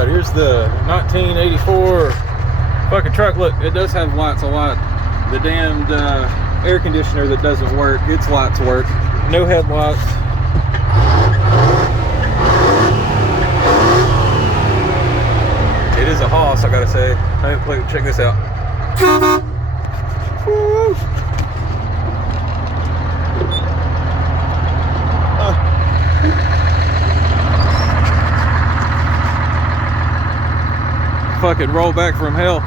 Alright, here's the 1984 fucking truck. Look, it does have lights a lot. The damned air conditioner that doesn't work, its lights work. No headlights. It is a hoss, I gotta say. Hey, look, check this out. Woo. Fucking rollback from hell.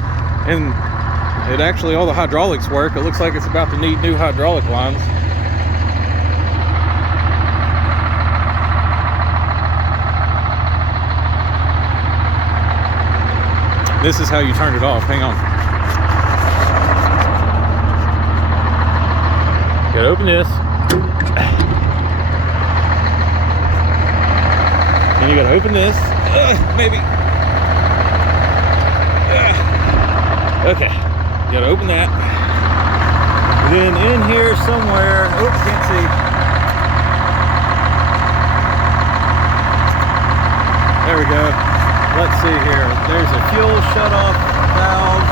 And it actually, all the hydraulics work. It looks like it's about to need new hydraulic lines. This is how you turn it off. Hang on. Gotta open this. And you gotta open this. Maybe. Okay. You gotta open that. Then in here somewhere. Oops, can't see. There we go. Let's see here. There's a fuel shut-off valve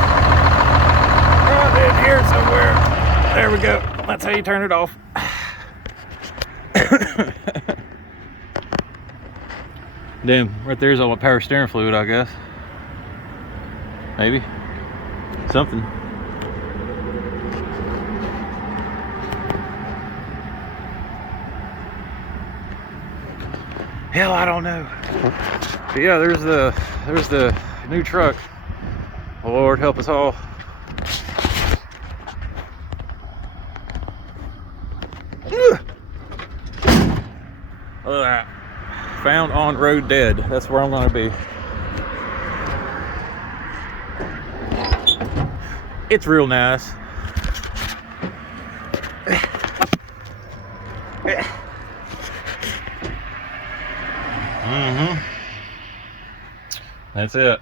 right in here somewhere. There we go. That's how you turn it off. Damn, right there's all the power steering fluid, I guess. Maybe. Something. Hell, I don't know. But yeah, there's the new truck. Lord help us all. Look at that. Found on road dead. That's where I'm gonna be. It's real nice. That's it.